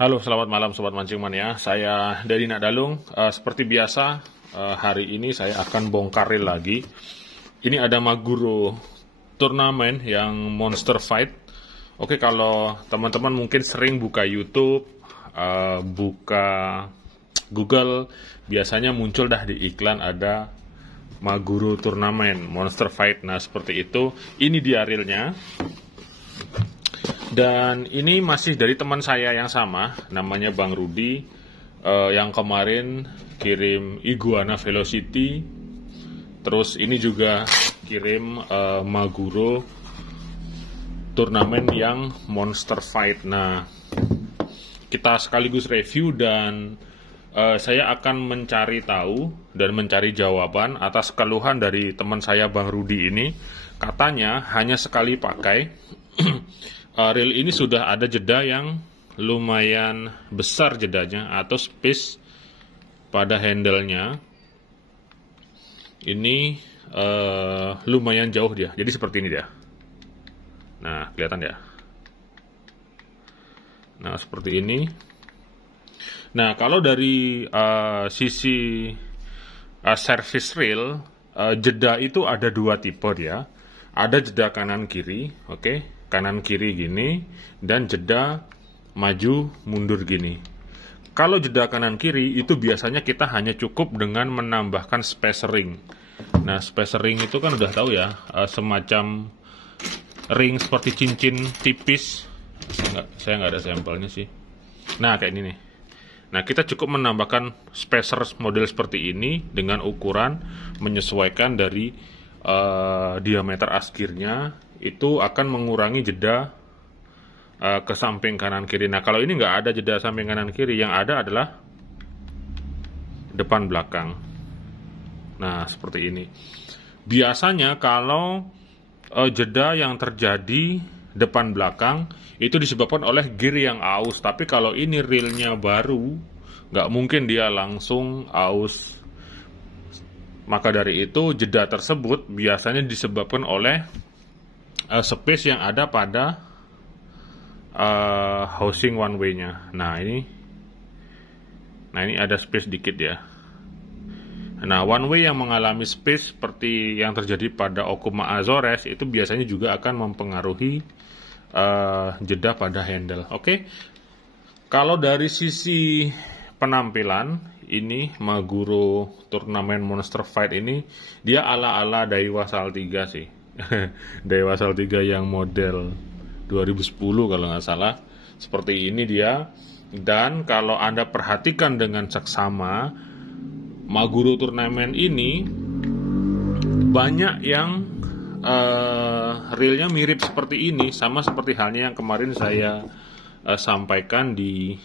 Halo, selamat malam Sobat Mancing Mania. Saya Dedi Nakdalung. Seperti biasa, hari ini saya akan bongkar reel lagi. Ini ada Maguro turnamen yang Monster Fight. Oke, kalau teman-teman mungkin sering buka YouTube, buka Google, biasanya muncul dah di iklan ada Maguro turnamen Monster Fight. Nah, seperti itu. Ini dia reelnya. Dan ini masih dari teman saya yang sama, namanya Bang Rudi, yang kemarin kirim Iguana Velocity. Terus ini juga kirim Maguro turnamen yang Monster Fight. Nah, kita sekaligus review dan saya akan mencari tahu dan mencari jawaban atas keluhan dari teman saya Bang Rudi ini. Katanya hanya sekali pakai. Reel ini sudah ada jeda yang lumayan besar jedanya atau space pada handle-nya. Ini lumayan jauh dia. Jadi seperti ini dia. Nah, kelihatan ya. Nah, seperti ini. Nah, kalau dari sisi service reel, jeda itu ada dua tipe dia. Ada jeda kanan kiri, oke. Kanan kiri gini, dan jeda maju mundur gini. Kalau jeda kanan kiri itu biasanya kita hanya cukup dengan menambahkan spacering. Nah, spacering itu kan udah tahu ya, semacam ring seperti cincin tipis. Saya nggak ada sampelnya sih. Nah, kayak ini nih. Nah, kita cukup menambahkan spacer model seperti ini dengan ukuran menyesuaikan dari diameter askirnya. Itu akan mengurangi jeda ke samping kanan kiri. Nah, kalau ini nggak ada jeda samping kanan kiri, yang ada adalah depan belakang. Nah, seperti ini. Biasanya kalau jeda yang terjadi depan belakang itu disebabkan oleh gear yang aus. Tapi kalau ini reelnya baru, nggak mungkin dia langsung aus. Maka dari itu jeda tersebut biasanya disebabkan oleh space yang ada pada housing one way-nya. Nah, ini ada space dikit ya. Nah, one way yang mengalami space seperti yang terjadi pada Okuma Azores itu biasanya juga akan mempengaruhi jeda pada handle. Oke. Kalau dari sisi penampilan, ini Maguro turnamen Monster Fight ini dia ala-ala Daiwa Saltiga sih. Daiwa Saltiga yang model 2010 kalau nggak salah. Seperti ini dia. Dan kalau Anda perhatikan dengan seksama, Maguro turnamen ini banyak yang reelnya mirip seperti ini, sama seperti halnya yang kemarin saya sampaikan di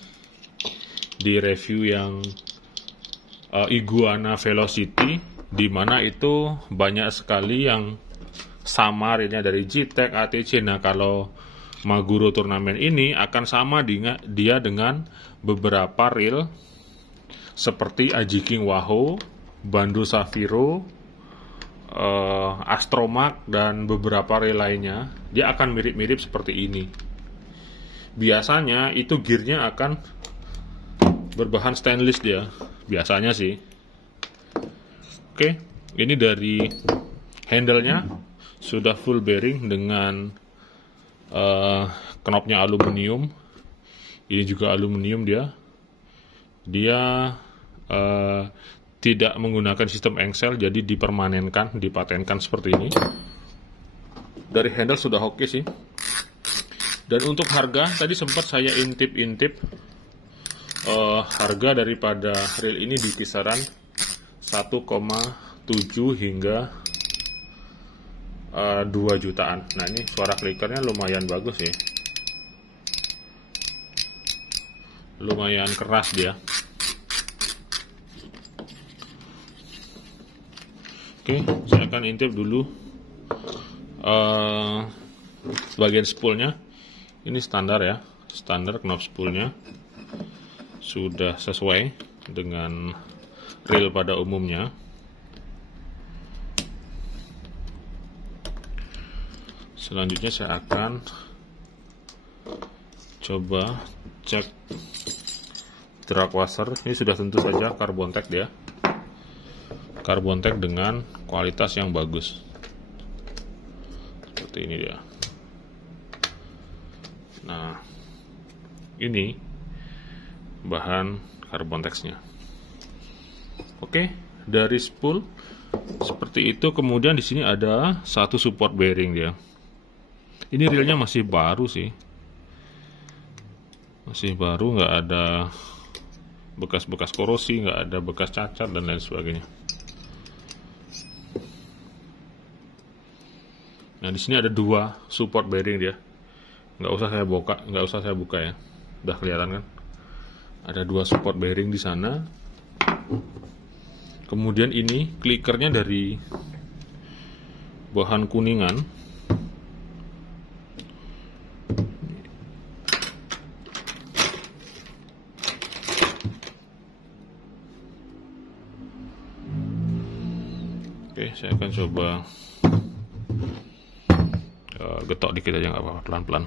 review yang Iguana Velocity, di mana itu banyak sekali yang sama reelnya dari G-Tech, ATC. Nah, kalau Maguro turnamen ini akan sama dia dengan beberapa reel seperti Aji King Wahoo, Bando Safiro, Astromak, dan beberapa reel lainnya. Dia akan mirip-mirip seperti ini. Biasanya itu gearnya akan berbahan stainless dia. Biasanya sih. Oke, ini dari handle-nya. Sudah full bearing dengan knopnya aluminium. Ini juga aluminium dia. Dia tidak menggunakan sistem engsel, jadi dipermanenkan, dipatenkan seperti ini. Dari handle sudah oke sih. Dan untuk harga, tadi sempat saya intip-intip. Harga daripada reel ini di kisaran 1,7 hingga 2 jutaan. Nah, ini suara klikernya lumayan bagus ya. Lumayan keras dia. Oke, saya akan intip dulu bagian spoolnya. Ini standar ya. Standar knob spoolnya sudah sesuai dengan reel pada umumnya. Selanjutnya saya akan coba cek drag washer ini sudah tentu saja Carbontech dia. Carbontech dengan kualitas yang bagus. Seperti ini dia. Nah, ini bahan Carbontech-nya. Oke, dari spool seperti itu. Kemudian di sini ada satu support bearing dia. Ini reelnya masih baru sih. Masih baru, nggak ada bekas-bekas korosi, nggak ada bekas cacat dan lain sebagainya. Nah, di sini ada dua support bearing dia. Nggak usah saya buka ya. Udah kelihatan kan? Ada dua support bearing di sana. Kemudian ini klikernya dari bahan kuningan. Oke, saya akan coba getok dikit aja, nggak apa-apa, pelan-pelan.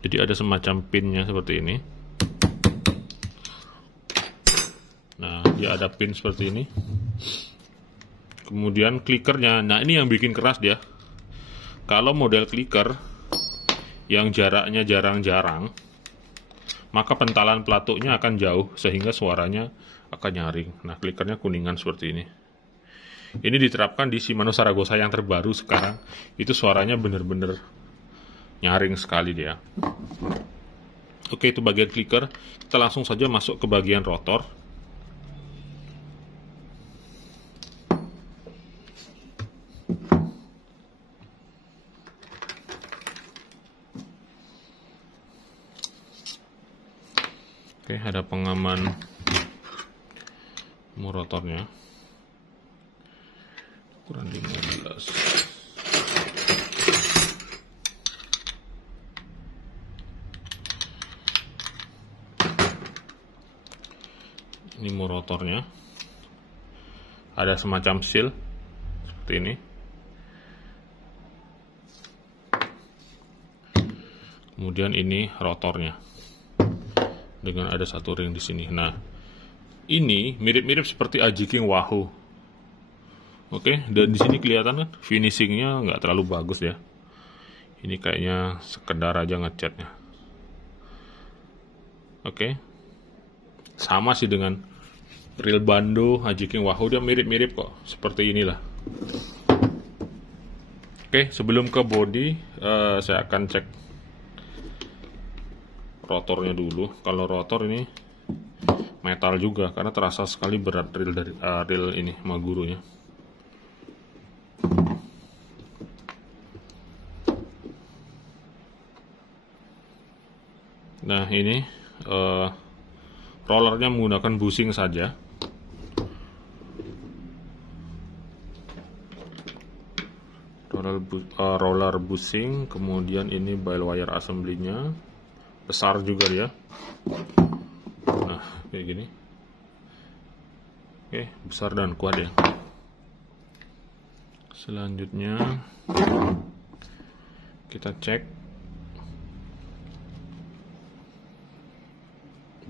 Jadi ada semacam pinnya seperti ini. Nah, dia ada pin seperti ini. Kemudian klikernya, nah ini yang bikin keras dia. Kalau model kliker yang jaraknya jarang-jarang, maka pentalan pelatuknya akan jauh sehingga suaranya akan nyaring. Nah, klikernya kuningan seperti ini. Ini diterapkan di Shimano Saragosa yang terbaru sekarang. Itu suaranya bener-bener nyaring sekali dia. Oke, itu bagian kliker. Kita langsung saja masuk ke bagian rotor. Oke, ada pengaman rotornya. Ukuran 15. Ini rotornya. Ada semacam seal seperti ini. Kemudian ini rotornya. Dengan ada satu ring di sini. Nah, ini mirip-mirip seperti Aji-King Wahoo. Oke, dan di sini kelihatan kan finishingnya nggak terlalu bagus ya. Ini kayaknya sekedar aja ngecatnya. Oke, sama sih dengan reel Bando Aji-King Wahoo, dia mirip-mirip kok, seperti inilah. Oke, sebelum ke body, saya akan cek rotornya dulu. Kalau rotor ini metal juga, karena terasa sekali berat reel dari reel ini Magurunya. Nah, ini rollernya menggunakan bushing saja. Roller bushing, kemudian ini ball wire assembly-nya besar juga dia. Nah, kayak gini. Oke, besar dan kuat ya. Selanjutnya kita cek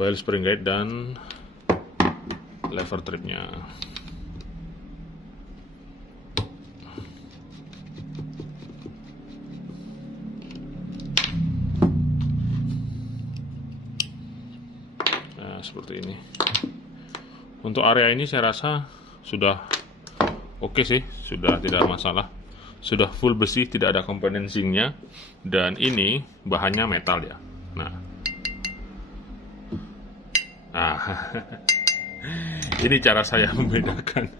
ball spring guide dan lever tripnya. Nah, seperti ini. Untuk area ini saya rasa sudah oke sih, sudah tidak masalah. Sudah full besi, tidak ada komponen zinc-nya, dan ini bahannya metal ya. Nah, ini cara saya membedakan.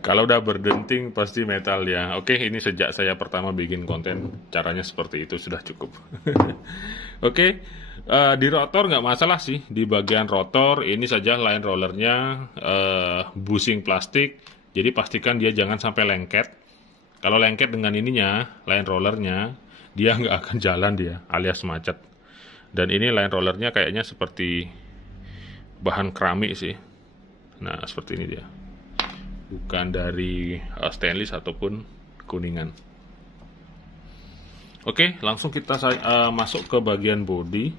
Kalau udah berdenting pasti metal ya. Oke, ini sejak saya pertama bikin konten caranya seperti itu sudah cukup. Oke, di rotor nggak masalah sih. Di bagian rotor ini saja line rollernya bushing plastik. Jadi pastikan dia jangan sampai lengket. Kalau lengket dengan ininya, line rollernya, dia nggak akan jalan dia, alias macet. Dan ini line rollernya kayaknya seperti bahan keramik sih. Nah, seperti ini dia. Bukan dari stainless ataupun kuningan. Oke, langsung kita masuk ke bagian body.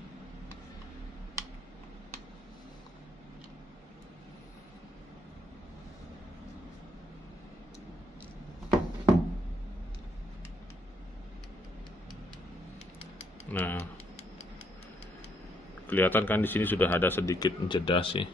Nah, kelihatan kan di sini sudah ada sedikit jeda sih.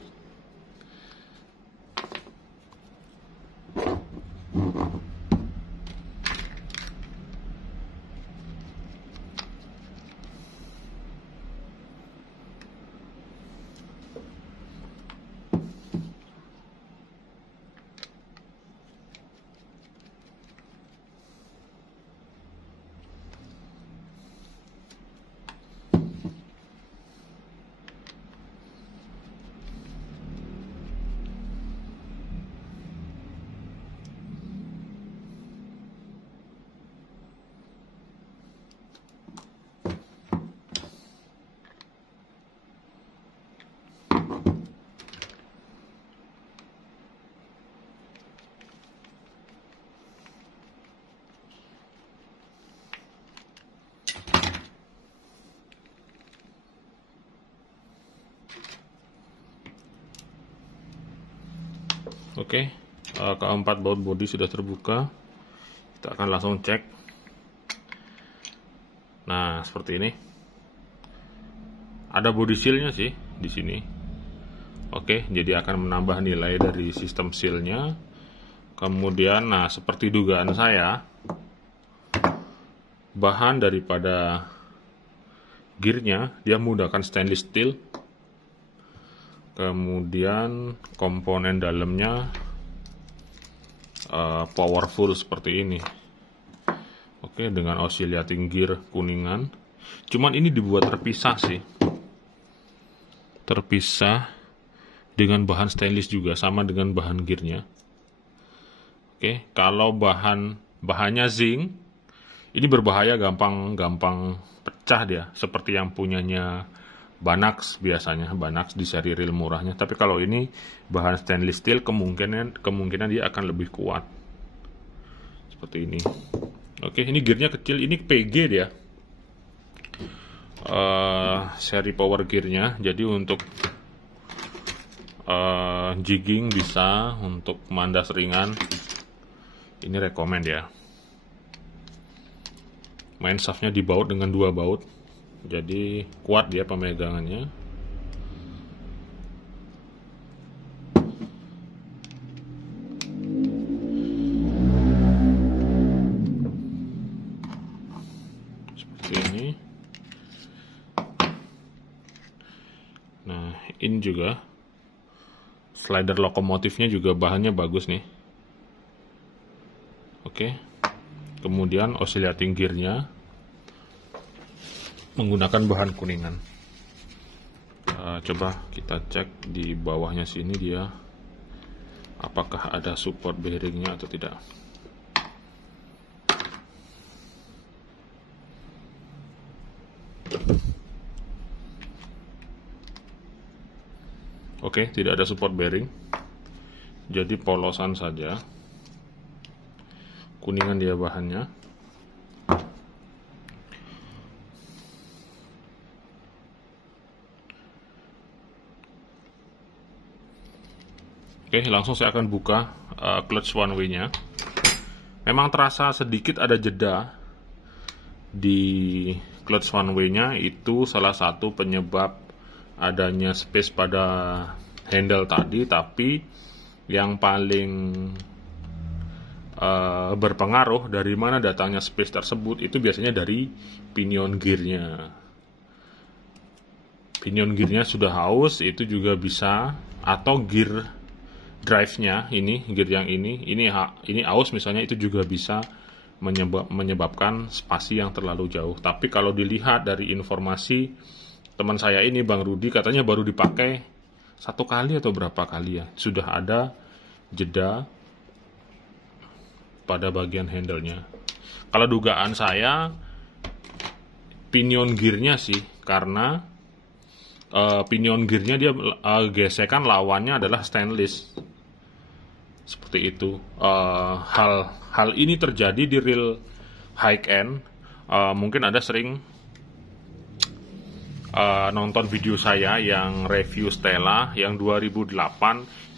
Oke, keempat baut bodi sudah terbuka. Kita akan langsung cek. Nah, seperti ini. Ada body seal-nya sih di sini. Oke, jadi akan menambah nilai dari sistem seal-nya. Kemudian, nah seperti dugaan saya, bahan daripada gearnya dia menggunakan stainless steel. Kemudian komponen dalamnya powerful seperti ini. Oke, dengan oscillating gear kuningan. Cuman ini dibuat terpisah sih. Terpisah dengan bahan stainless juga, sama dengan bahan gearnya. Oke, kalau bahannya zinc, ini berbahaya, gampang pecah dia, seperti yang punyanya Banax biasanya, Banax di seri reel murahnya. Tapi kalau ini bahan stainless steel, kemungkinan dia akan lebih kuat. Seperti ini. Oke, ini gearnya kecil, ini PG dia. Seri power gearnya. Jadi untuk jigging bisa, untuk mandas ringan ini rekomend ya. Main shaftnya dibaut dengan 2 baut. Jadi kuat dia pemegangannya. Seperti ini. Nah, ini juga slider lokomotifnya juga bahannya bagus nih. Oke. Kemudian oscillating gearnya menggunakan bahan kuningan. Coba kita cek di bawahnya sini dia apakah ada support bearingnya atau tidak. Oke, tidak ada support bearing, jadi polosan saja. Kuningan dia bahannya. Oke, langsung saya akan buka clutch one way-nya. Memang terasa sedikit ada jeda di clutch one way-nya, itu salah satu penyebab adanya space pada handle tadi. Tapi yang paling berpengaruh dari mana datangnya space tersebut itu biasanya dari pinion gearnya. Pinion gearnya sudah haus, itu juga bisa, atau gear drive-nya ini, gear yang ini aus misalnya, itu juga bisa menyebabkan spasi yang terlalu jauh. Tapi kalau dilihat dari informasi teman saya ini, Bang Rudi, katanya baru dipakai 1 kali atau berapa kali ya, sudah ada jeda pada bagian handle-nya. Kalau dugaan saya pinion gearnya sih, karena pinion gearnya dia gesekan lawannya adalah stainless. Seperti itu. Hal ini terjadi di reel high end mungkin Anda sering nonton video saya yang review Stella yang 2008,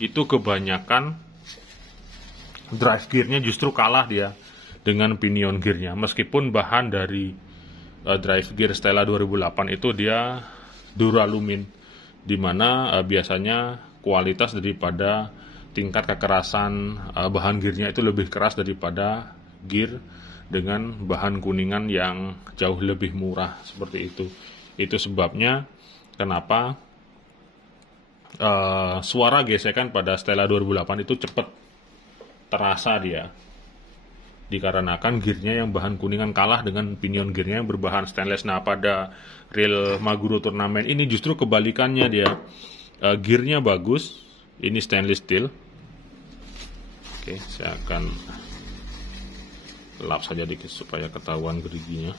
itu kebanyakan drive gearnya justru kalah dia dengan pinion gearnya, meskipun bahan dari drive gear Stella 2008 itu dia duralumin, dimana biasanya kualitas daripada tingkat kekerasan bahan gearnya itu lebih keras daripada gear dengan bahan kuningan yang jauh lebih murah seperti itu. Itu sebabnya kenapa suara gesekan pada Stella 2008 itu cepat terasa dia, dikarenakan gearnya yang bahan kuningan kalah dengan pinion gearnya yang berbahan stainless. Nah, pada real Maguro turnamen ini justru kebalikannya dia. Gearnya bagus, ini stainless steel. Oke, saya akan lap saja dikit supaya ketahuan geriginya.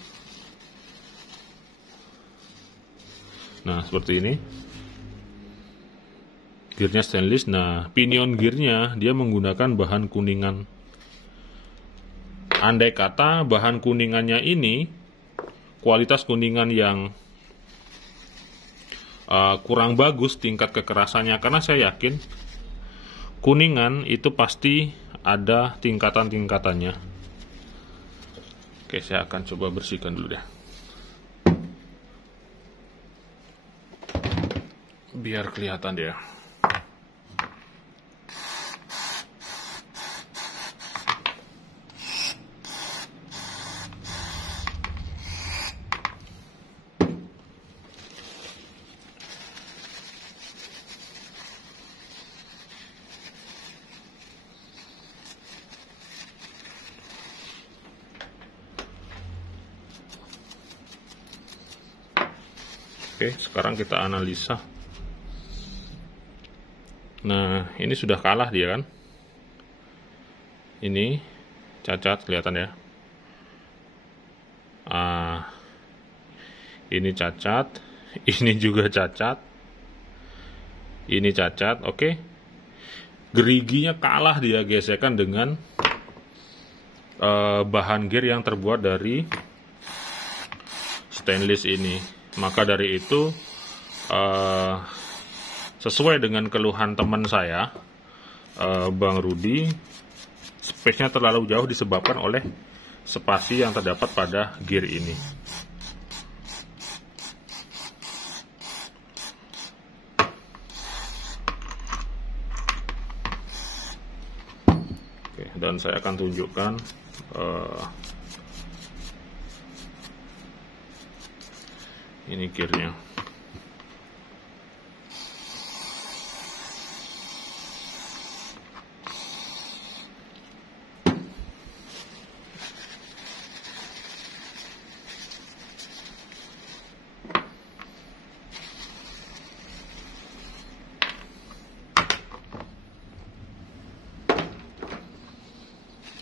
Nah, seperti ini. Gearnya stainless. Nah, pinion gearnya dia menggunakan bahan kuningan. Andai kata bahan kuningannya ini kualitas kuningan yang kurang bagus tingkat kekerasannya, karena saya yakin kuningan itu pasti ada tingkatan-tingkatannya. Oke, saya akan coba bersihkan dulu deh, biar kelihatan dia. Oke, sekarang kita analisa. Nah, ini sudah kalah dia kan. Ini cacat, kelihatan ya. Ini cacat, ini juga cacat, ini cacat. Oke, geriginya kalah dia gesekan dengan bahan gear yang terbuat dari stainless ini. Maka dari itu sesuai dengan keluhan teman saya, Bang Rudi, space-nya terlalu jauh disebabkan oleh spasi yang terdapat pada gear ini. Oke, dan saya akan tunjukkan ini gearnya.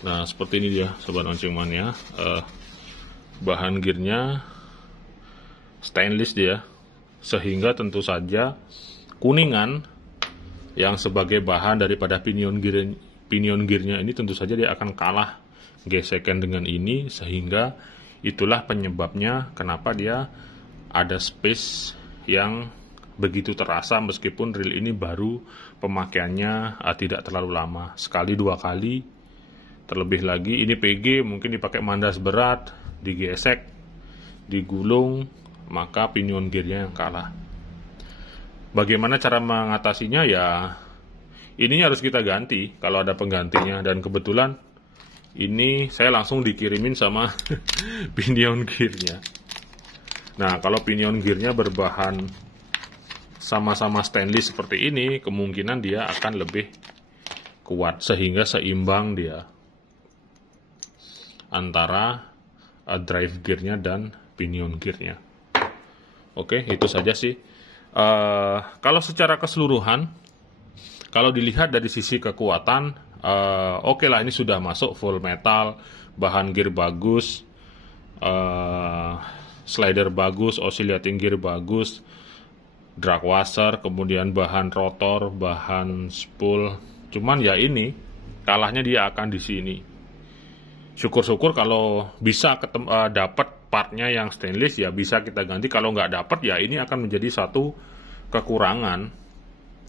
Nah, seperti ini dia, sobat mancing mania. Bahan gearnya stainless dia, sehingga tentu saja kuningan yang sebagai bahan daripada pinion gearnya ini tentu saja dia akan kalah gesekan dengan ini, sehingga itulah penyebabnya kenapa dia ada space yang begitu terasa, meskipun reel ini baru pemakaiannya tidak terlalu lama, sekali dua kali. Terlebih lagi ini PG mungkin dipakai mandas berat, digesek, digulung, maka pinion gearnya yang kalah. Bagaimana cara mengatasinya? Ya, ini harus kita ganti kalau ada penggantinya, dan kebetulan ini saya langsung dikirimin sama pinion gearnya. Nah, kalau pinion gearnya berbahan sama-sama stainless seperti ini, kemungkinan dia akan lebih kuat, sehingga seimbang dia antara drive gearnya dan pinion gearnya. Oke, itu saja sih. Kalau secara keseluruhan, kalau dilihat dari sisi kekuatan, oke lah, ini sudah masuk full metal, bahan gear bagus, slider bagus, oscillating gear bagus, drag washer, kemudian bahan rotor, bahan spool. Cuman ya ini kalahnya dia akan di sini. Syukur-syukur kalau bisa dapat partnya yang stainless ya bisa kita ganti. Kalau nggak dapat ya ini akan menjadi satu kekurangan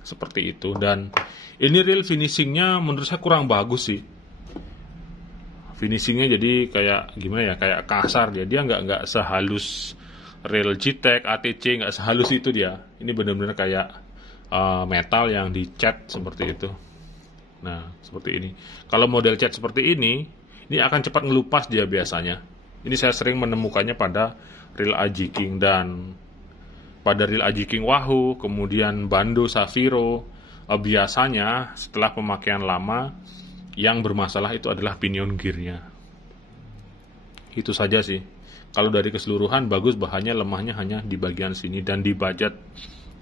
seperti itu. Dan ini real finishingnya menurut saya kurang bagus sih. Finishingnya jadi kayak gimana ya, kayak kasar dia nggak sehalus real GTEK, ATC, nggak sehalus itu dia. Ini benar-benar kayak metal yang dicat seperti itu. Nah, seperti ini. Kalau model cat seperti ini akan cepat ngelupas dia biasanya. Ini saya sering menemukannya pada real Aji King dan pada real Aji King Wahoo, kemudian Bando Safiro. Biasanya setelah pemakaian lama yang bermasalah itu adalah pinion gearnya. Itu saja sih. Kalau dari keseluruhan bagus, bahannya lemahnya hanya di bagian sini dan di budget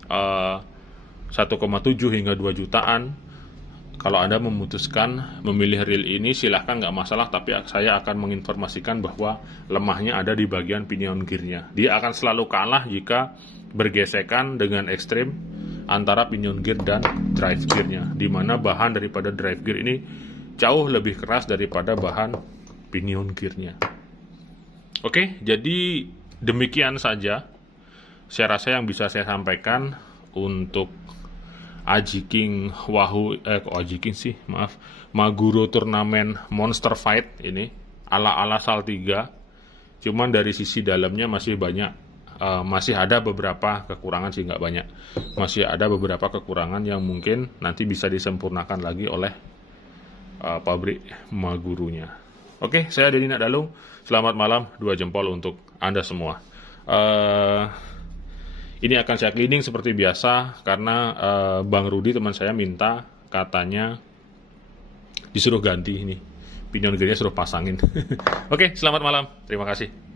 1,7 hingga 2 jutaan. Kalau Anda memutuskan memilih reel ini silahkan, nggak masalah, tapi saya akan menginformasikan bahwa lemahnya ada di bagian pinion gearnya. Dia akan selalu kalah jika bergesekan dengan ekstrim antara pinion gear dan drive gearnya, di mana bahan daripada drive gear ini jauh lebih keras daripada bahan pinion gearnya. Oke, jadi demikian saja saya rasa yang bisa saya sampaikan untuk Aji King Wahoo, Aji King sih, maaf, Maguro Turnamen Monster Fight ini ala-ala Saltiga. Cuman dari sisi dalamnya masih banyak, masih ada beberapa kekurangan sih, nggak banyak. Masih ada beberapa kekurangan yang mungkin nanti bisa disempurnakan lagi oleh pabrik Magurunya. Oke, saya Denny Nakdalung. Selamat malam, 2 jempol untuk Anda semua. Ini akan saya cleaning seperti biasa karena Bang Rudi teman saya minta, katanya disuruh ganti ini. Pinion gearnya suruh pasangin. Oke, selamat malam. Terima kasih.